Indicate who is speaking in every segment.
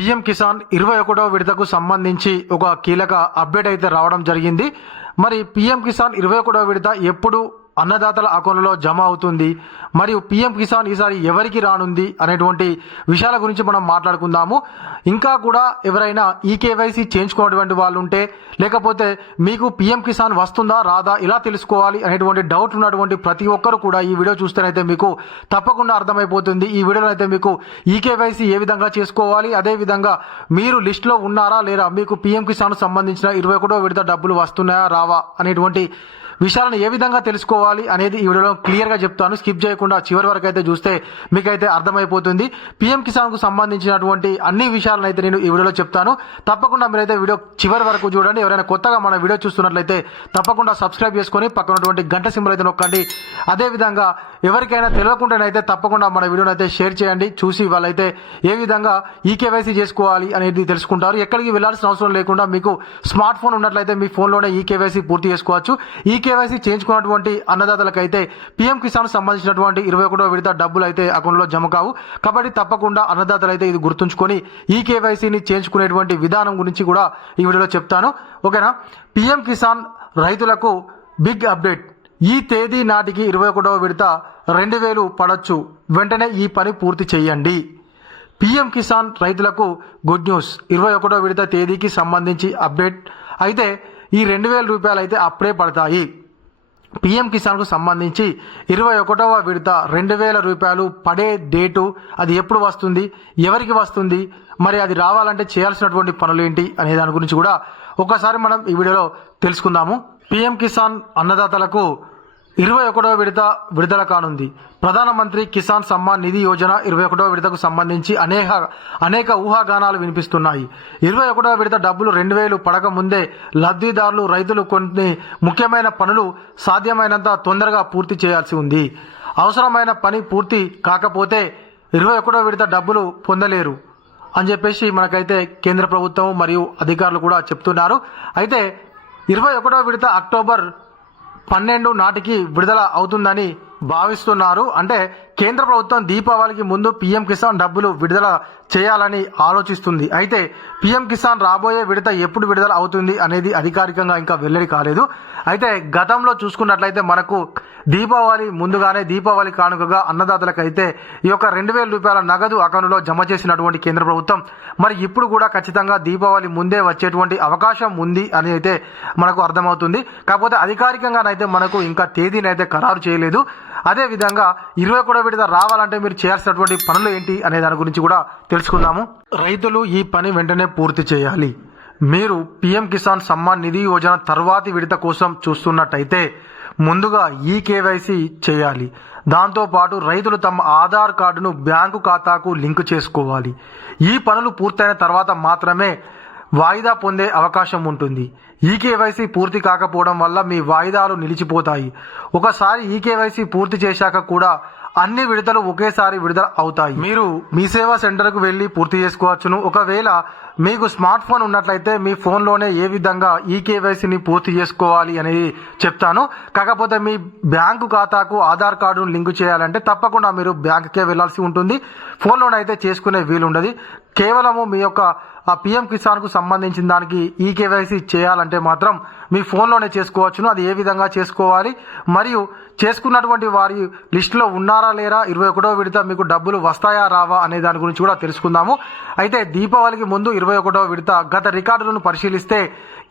Speaker 1: PM Kisan ఇరవై ఒకటో విడతకు సంబంధించి ఒక కీలక అప్డేట్ అయితే రావడం జరిగింది. మరి పిఎం కిసాన్ ఇరవై ఒకటో విడత ఎప్పుడు అన్నదాతల అకౌంట్లో జమ అవుతుంది. మరియు పిఎం కిసాన్ ఈసారి ఎవరికి రానుంది అనేటువంటి విషయాల గురించి మనం మాట్లాడుకుందాము. ఇంకా కూడా ఎవరైనా ఈ కేవైసీ చేయించుకున్నటువంటి వాళ్ళు ఉంటే లేకపోతే మీకు పిఎం కిసాన్ వస్తుందా రాదా ఇలా తెలుసుకోవాలి అనేటువంటి డౌట్ ఉన్నటువంటి ప్రతి ఒక్కరు కూడా ఈ వీడియో చూస్తేనైతే మీకు తప్పకుండా అర్థమైపోతుంది. ఈ వీడియోలో అయితే మీకు ఈ కేవైసీ ఏ విధంగా చేసుకోవాలి అదే విధంగా మీరు లిస్టులో ఉన్నారా లేదా మీకు పిఎం కిసాన్ సంబంధించిన ఇరవై ఒకటో విడత డబ్బులు వస్తున్నాయా రావా అనేటువంటి విషయాలను ఏ విధంగా తెలుసుకోవాలి అనేది ఈ వీడియోలో క్లియర్గా చెప్తాను. స్కిప్ చేయకుండా చివరి వరకు అయితే చూస్తే మీకైతే అర్థమైపోతుంది. పిఎం కిసాన్కు సంబంధించినటువంటి అన్ని విషయాలను అయితే నేను ఈ వీడియోలో చెప్తాను. తప్పకుండా మీరైతే వీడియో చివరి వరకు చూడండి. ఎవరైనా కొత్తగా మన వీడియో చూస్తున్నట్లయితే తప్పకుండా సబ్స్క్రైబ్ చేసుకొని పక్కనటువంటి గంట సింబల్ అయితే నొక్కండి. అదేవిధంగా ఎవరికైనా తెలియకుండానైతే తప్పకుండా మన వీడియోని అయితే షేర్ చేయండి. చూసి వాళ్ళైతే ఏ విధంగా ఈ కేవైసీ చేసుకోవాలి అనేది తెలుసుకుంటారు. ఎక్కడికి వెళ్ళాల్సిన అవసరం లేకుండా మీకు స్మార్ట్ ఫోన్ ఉన్నట్లయితే మీ ఫోన్లోనే ఈ కేవైసీ పూర్తి చేసుకోవచ్చు. ఈ కేవైసీ చేయించుకున్నటువంటి అన్నదాతలకైతే పీఎం కిసాన్ సంబంధించినటువంటి ఇరవై ఒకటో విడత డబ్బులు అయితే అకౌంట్లో జమ కావు. కాబట్టి తప్పకుండా అన్నదాతలు అయితే ఇది గుర్తుంచుకొని ఈ కేవైసీని చేయించుకునేటువంటి విధానం గురించి కూడా ఈ వీడియోలో చెప్తాను. ఓకేనా? పీఎం కిసాన్ రైతులకు బిగ్ అప్డేట్. ఈ తేదీ నాటికి ఇరవై ఒకటవ విడత రెండు వేలు పడవచ్చు వెంటనే ఈ పని పూర్తి చేయండి. పీఎం కిసాన్ రైతులకు గుడ్ న్యూస్. ఇరవై ఒకటో విడత తేదీకి సంబంధించి అప్డేట్. అయితే ఈ రెండు వేల రూపాయలు అయితే అప్పుడే పడతాయి. పీఎం కిసాన్కు సంబంధించి ఇరవై ఒకటవ విడత రెండు వేల రూపాయలు పడే డేటు అది ఎప్పుడు వస్తుంది ఎవరికి వస్తుంది మరి అది రావాలంటే చేయాల్సినటువంటి పనులు ఏంటి అనే దాని గురించి కూడా ఒకసారి మనం ఈ వీడియోలో తెలుసుకుందాము. పీఎం కిసాన్ అన్నదాతలకు ఇరవై ఒకటో విడత విడుదల కానుంది. ప్రధానమంత్రి కిసాన్ సమ్మాన్ నిధి యోజన ఇరవై ఒకటో విడతకు సంబంధించి అనేక అనేక ఊహాగానాలు వినిపిస్తున్నాయి. ఇరవై ఒకటో విడత డబ్బులు రెండు వేలు పడక ముందే లబ్ధిదారులు రైతులు కొన్ని ముఖ్యమైన పనులు సాధ్యమైనంత తొందరగా పూర్తి చేయాల్సి ఉంది. అవసరమైన పని పూర్తి కాకపోతే ఇరవై ఒకటో విడత డబ్బులు పొందలేరు అని చెప్పేసి మనకైతే కేంద్ర ప్రభుత్వం మరియు అధికారులు కూడా చెప్తున్నారు. అయితే ఇరవై ఒకటో విడత అక్టోబర్ పన్నెండు నాటికి విడుదల అవుతుందని భావిస్తున్నారు. అంటే కేంద్ర ప్రభుత్వం దీపావళికి ముందు పీఎం కిసాన్ డబ్బులు విడుదల చేయాలని ఆలోచిస్తుంది. అయితే పీఎం కిసాన్ రాబోయే విడత ఎప్పుడు విడుదల అవుతుంది అనేది అధికారికంగా ఇంకా వెల్లడి కాలేదు. అయితే గతంలో చూసుకున్నట్లయితే మనకు దీపావళి ముందుగానే దీపావళి కానుకగా అన్నదాతలకైతే ఈ యొక్క రెండు వేల రూపాయల నగదు అకౌంట్లో జమ చేసినటువంటి కేంద్ర ప్రభుత్వం మరి ఇప్పుడు కూడా ఖచ్చితంగా దీపావళి ముందే వచ్చేటువంటి అవకాశం ఉంది అని అయితే మనకు అర్థమవుతుంది. కాకపోతే అధికారికంగానైతే మనకు ఇంకా తేదీని అయితే ఖరారు చేయలేదు. అదే విధంగా ఇరవై కూడా విడత రావాలంటే మీరు చేయాల్సినటువంటి పనులు ఏంటి అనే దాని గురించి కూడా తెలుసుకుందాము. రైతులు ఈ పని వెంటనే పూర్తి చేయాలి. మీరు పిఎం కిసాన్ సమ్మాన్ నిధి యోజన తర్వాతి విడత కోసం చూస్తున్నట్టయితే ముందుగా ఈ కేవైసీ చేయాలి. దాంతోపాటు రైతులు తమ ఆధార్ కార్డును బ్యాంకు ఖాతాకు లింక్ చేసుకోవాలి. ఈ పనులు పూర్తయిన తర్వాత మాత్రమే వాయిదా పొందే అవకాశం ఉంటుంది. ఈ కేవైసీ పూర్తి కాకపోవడం వల్ల మీ వాయిదాలు నిలిచిపోతాయి. ఒకసారి ఈ కేవైసీ పూర్తి చేశాక కూడా అన్ని విడతలు ఒకేసారి విడుదల అవుతాయి. మీరు మీ సేవా సెంటర్కు వెళ్ళి పూర్తి చేసుకోవచ్చును. ఒకవేళ మీకు స్మార్ట్ ఫోన్ ఉన్నట్లయితే మీ ఫోన్లోనే ఏ విధంగా ఈ కేవైసీని పూర్తి చేసుకోవాలి అనేది చెప్తాను. కాకపోతే మీ బ్యాంకు ఖాతాకు ఆధార్ కార్డును లింక్ చేయాలంటే తప్పకుండా మీరు బ్యాంకుకే వెళ్ళాల్సి ఉంటుంది. ఫోన్లోనైతే చేసుకునే వీలు ఉండదు కేవలము మీ యొక్క ఆ పిఎం కిసాన్కు సంబంధించిన దానికి ఈ కేవైసీ చేయాలంటే మాత్రం మీ ఫోన్లోనే చేసుకోవచ్చును. అది ఏ విధంగా చేసుకోవాలి? మరియు చేసుకున్నటువంటి వారి లిస్టులో ఉన్నారా లేరా? ఇరవై ఒకటో విడత మీకు డబ్బులు వస్తాయా రావా అనే దాని గురించి కూడా తెలుసుకుందాము. అయితే దీపావళికి ముందు ఇరవై ఒకటో విడత గత రికార్డులను పరిశీలిస్తే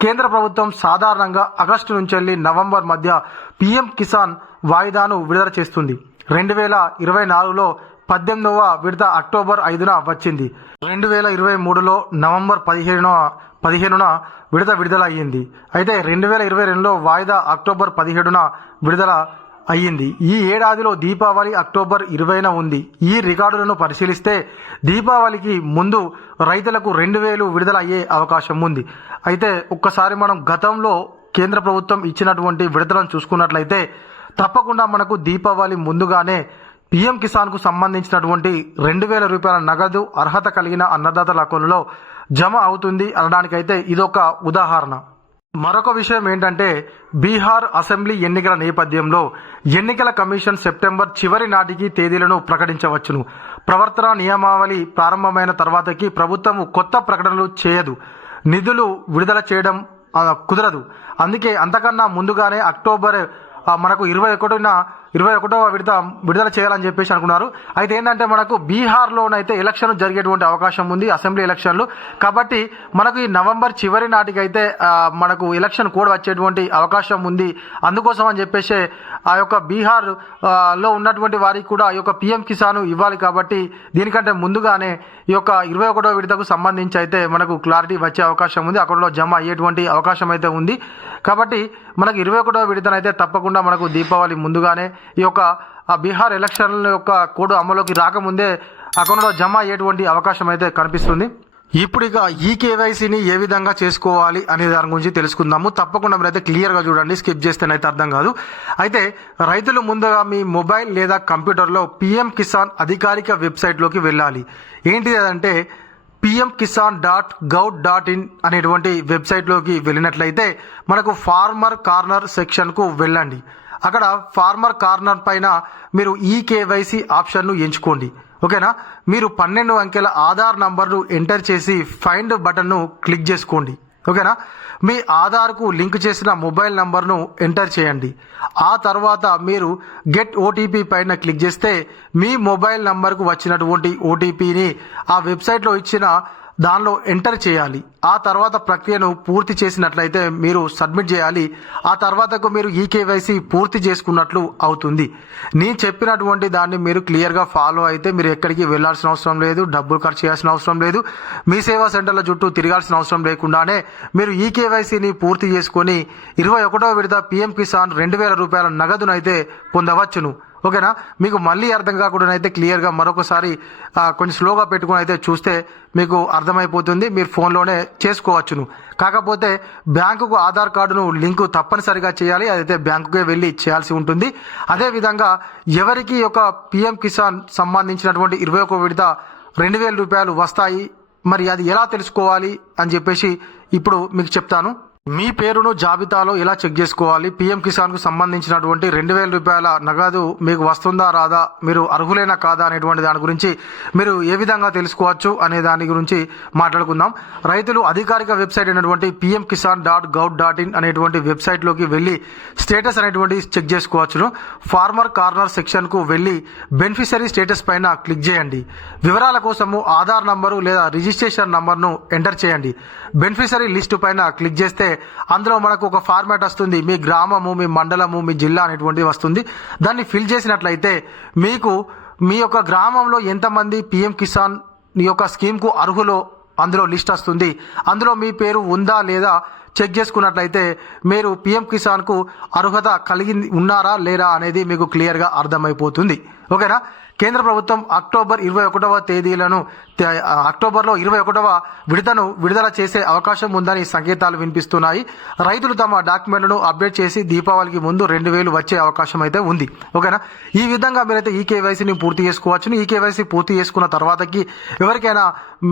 Speaker 1: కేంద్ర ప్రభుత్వం సాధారణంగా ఆగస్టు నుంచి వెళ్ళి నవంబర్ మధ్య పిఎం కిసాన్ వాయిదాను విడుదల చేస్తుంది. రెండు వేల ఇరవై నాలుగులో పద్దెనిమిదవ విడత అక్టోబర్ ఐదున వచ్చింది. రెండు వేల ఇరవై మూడులో నవంబర్ పదిహేనున పదిహేనున విడత విడుదల అయ్యింది అయితే రెండు వేల ఇరవై రెండులో వాయిదా అక్టోబర్ పదిహేడున విడుదల అయ్యింది. ఈ ఏడాదిలో దీపావళి అక్టోబర్ ఇరవైన ఉంది. ఈ రికార్డులను పరిశీలిస్తే దీపావళికి ముందు రైతులకు రెండు వేలు విడుదల అయ్యే అవకాశం ఉంది. అయితే ఒక్కసారి మనం గతంలో కేంద్ర ప్రభుత్వం ఇచ్చినటువంటి విడుదలను చూసుకున్నట్లయితే తప్పకుండా మనకు దీపావళి ముందుగానే పీఎం కిసాన్కు సంబంధించినటువంటి రెండు వేల రూపాయల నగదు అర్హత కలిగిన అన్నదాతల అకౌంట్లో జమ అవుతుంది అనడానికైతే ఇదొక ఉదాహరణ. మరొక విషయం ఏంటంటే బీహార్ అసెంబ్లీ ఎన్నికల నేపథ్యంలో ఎన్నికల కమిషన్ సెప్టెంబర్ చివరి నాటికి తేదీలను ప్రకటించవచ్చును. ప్రవర్తన నియమావళి ప్రారంభమైన తర్వాతకి ప్రభుత్వం కొత్త ప్రకటనలు చేయదు. నిధులు విడుదల చేయడం కుదరదు. అందుకే అంతకన్నా ముందుగానే అక్టోబర్ మనకు ఇరవై ఒకటిన ఇరవై ఒకటవ విడత విడుదల చేయాలని చెప్పేసి అనుకున్నారు. అయితే ఏంటంటే మనకు బీహార్లోనైతే ఎలక్షన్ జరిగేటువంటి అవకాశం ఉంది అసెంబ్లీ ఎలక్షన్లు. కాబట్టి మనకు ఈ నవంబర్ చివరి నాటికైతే మనకు ఎలక్షన్ కోడ్ వచ్చేటువంటి అవకాశం ఉంది. అందుకోసం అని చెప్పేసి ఆ యొక్క బీహార్లో ఉన్నటువంటి వారికి కూడా ఈ యొక్క పిఎం కిసాన్ ఇవ్వాలి కాబట్టి దీనికంటే ముందుగానే ఈ యొక్క ఇరవై ఒకటో విడతకు సంబంధించి అయితే మనకు క్లారిటీ వచ్చే అవకాశం ఉంది. అకౌంట్లో జమ అయ్యేటువంటి అవకాశం అయితే ఉంది. కాబట్టి మనకు ఇరవై ఒకటో విడతనైతే తప్పకుండా మనకు దీపావళి ముందుగానే ఈ యొక్క ఆ బీహార్ ఎలక్షన్ల యొక్క కోడ్ అమలులోకి రాకముందే అకౌంట్లో జమ అయ్యేటువంటి అవకాశం అయితే కనిపిస్తుంది. ఇప్పుడు ఇక ఈ కేవైసీని ఏ విధంగా చేసుకోవాలి అనే దాని గురించి తెలుసుకుందాము. తప్పకుండా మీరైతే క్లియర్గా చూడండి స్కిప్ చేస్తేనైతే అర్థం కాదు. అయితే రైతులు ముందుగా మీ మొబైల్ లేదా కంప్యూటర్లో పిఎం కిసాన్ అధికారిక వెబ్సైట్లోకి వెళ్ళాలి. ఏంటిది అదంటే PM Kisan dot gov dot in అనేటువంటి వెబ్సైట్లోకి వెళ్ళినట్లయితే మనకు ఫార్మర్ కార్నర్ సెక్షన్కు వెళ్ళండి. అక్కడ ఫార్మర్ కార్నర్ పైన మీరు ఈ ఆప్షన్ను ఎంచుకోండి. ఓకేనా? మీరు పన్నెండు అంకెల ఆధార్ నంబర్ను ఎంటర్ చేసి ఫైండ్ బటన్ను క్లిక్ చేసుకోండి. ఓకేనా? మీ ఆధార్కు లింక్ చేసిన మొబైల్ నంబర్ను ఎంటర్ చేయండి. ఆ తర్వాత మీరు గెట్ ఓటీపీ పైన క్లిక్ చేస్తే మీ మొబైల్ నంబర్కు వచ్చినటువంటి ఓటీపీని ఆ వెబ్సైట్లో ఇచ్చిన దానిలో ఎంటర్ చేయాలి. ఆ తర్వాత ప్రక్రియను పూర్తి చేసినట్లయితే మీరు సబ్మిట్ చేయాలి. ఆ తర్వాతకు మీరు ఈ కేవైసీ పూర్తి చేసుకున్నట్లు అవుతుంది. నేను చెప్పినటువంటి దాన్ని మీరు క్లియర్గా ఫాలో అయితే మీరు ఎక్కడికి వెళ్ళాల్సిన అవసరం లేదు డబ్బులు ఖర్చు చేయాల్సిన అవసరం లేదు. మీ సేవా సెంటర్ల చుట్టూ తిరగాల్సిన అవసరం లేకుండానే మీరు ఈ కేవైసీని పూర్తి చేసుకొని ఇరవై ఒకటో విడత పిఎం కిసాన్ రెండు వేల రూపాయల నగదునైతే పొందవచ్చును. ఓకేనా? మీకు మళ్ళీ అర్థం కాకుండా అయితే క్లియర్గా మరొకసారి కొంచెం స్లోగా పెట్టుకుని అయితే చూస్తే మీకు అర్థమైపోతుంది. మీరు ఫోన్లోనే చేసుకోవచ్చును. కాకపోతే బ్యాంకుకు ఆధార్ కార్డును లింకు తప్పనిసరిగా చేయాలి. అదైతే బ్యాంకుకే వెళ్ళి చేయాల్సి ఉంటుంది. అదేవిధంగా ఎవరికి ఒక పిఎం కిసాన్ సంబంధించినటువంటి ఇరవై ఒక విడత రెండు వేల రూపాయలు వస్తాయి మరి అది ఎలా తెలుసుకోవాలి అని చెప్పేసి ఇప్పుడు మీకు చెప్తాను. మీ పేరును జాబితాలో ఎలా చెక్ చేసుకోవాలి? పీఎం కిసాన్కు సంబంధించినటువంటి రెండు వేల రూపాయల నగదు మీకు వస్తుందా రాదా? మీరు అర్హులైనా కాదా అనేటువంటి దాని గురించి మీరు ఏ విధంగా తెలుసుకోవచ్చు అనే దాని గురించి మాట్లాడుకుందాం. రైతులు అధికారిక వెబ్సైట్ అయినటువంటి PM Kisan dot gov dot in అనేటువంటి వెబ్సైట్లోకి వెళ్ళి స్టేటస్ అనేటువంటి చెక్ చేసుకోవచ్చును. ఫార్మర్ కార్నర్ సెక్షన్కు వెళ్ళి బెనిఫిషరీ స్టేటస్ పైన క్లిక్ చేయండి. వివరాల కోసము ఆధార్ నంబరు లేదా రిజిస్ట్రేషన్ నంబర్ను ఎంటర్ చేయండి. బెనిఫిషరీ లిస్టు పైన క్లిక్ చేస్తే అందులో మనకు ఒక ఫార్మాట్ వస్తుంది. మీ గ్రామము మీ మండలము మీ జిల్లా అనేటువంటిది వస్తుంది. దాన్ని ఫిల్ చేసినట్లయితే మీకు మీ యొక్క గ్రామంలో ఎంతమంది పిఎం కిసాన్ మీ యొక్క స్కీమ్కు అర్హులో అందులో లిస్ట్ వస్తుంది. అందులో మీ పేరు ఉందా లేదా చెక్ చేసుకున్నట్లయితే మీరు పిఎం కిసాన్కు అర్హత కలిగి ఉన్నారా లేరా అనేది మీకు క్లియర్గా అర్థమైపోతుంది. ఓకేనా? కేంద్ర ప్రభుత్వం అక్టోబర్ ఇరవై ఒకటవ తేదీలను అక్టోబర్లో ఇరవై ఒకటవ విడతను విడుదల చేసే అవకాశం ఉందని సంకేతాలు వినిపిస్తున్నాయి. రైతులు తమ డాక్యుమెంట్లను అప్డేట్ చేసి దీపావళికి ముందు రెండు వేలు వచ్చే అవకాశం అయితే ఉంది. ఓకేనా? ఈ విధంగా మీరైతే ఈ కేవైసీని పూర్తి చేసుకోవచ్చు ఈ కేవైసీ పూర్తి చేసుకున్న తర్వాతకి ఎవరికైనా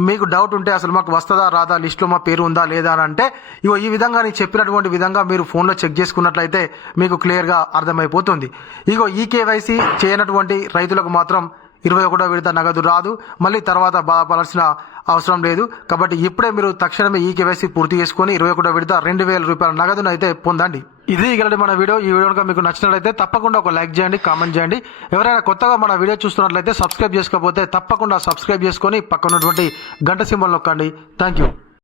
Speaker 1: మీకు డౌట్ ఉంటే అసలు మాకు వస్తుందా రాదా లిస్టులో మా పేరు ఉందా లేదా అని అంటే ఇగో ఈ విధంగా నేను చెప్పినటువంటి విధంగా మీరు ఫోన్లో చెక్ చేసుకున్నట్లయితే మీకు క్లియర్గా అర్థమైపోతుంది. ఇగో ఈ కేవైసీ చేయనటువంటి రైతులకు మాత్రం ఇరవై ఒకటో విడత నగదు రాదు. మళ్ళీ తర్వాత బాధపడాల్సిన అవసరం లేదు. కాబట్టి ఇప్పుడే మీరు తక్షణమే ఈ కేవైసీ పూర్తి చేసుకుని ఇరవై ఒకటో విడత రెండు వేల రూపాయల నగదును అయితే పొందండి. ఇది ఇలాంటి మన వీడియో. ఈ వీడియో మీకు నచ్చినట్లయితే తప్పకుండా ఒక లైక్ చేయండి కామెంట్ చేయండి. ఎవరైనా కొత్తగా మన వీడియో చూస్తున్నట్లయితే సబ్స్క్రైబ్ చేసుకోకపోతే తప్పకుండా సబ్స్క్రైబ్ చేసుకొని పక్కనటువంటి గంట సింబల్ నొక్కండి. Thank you.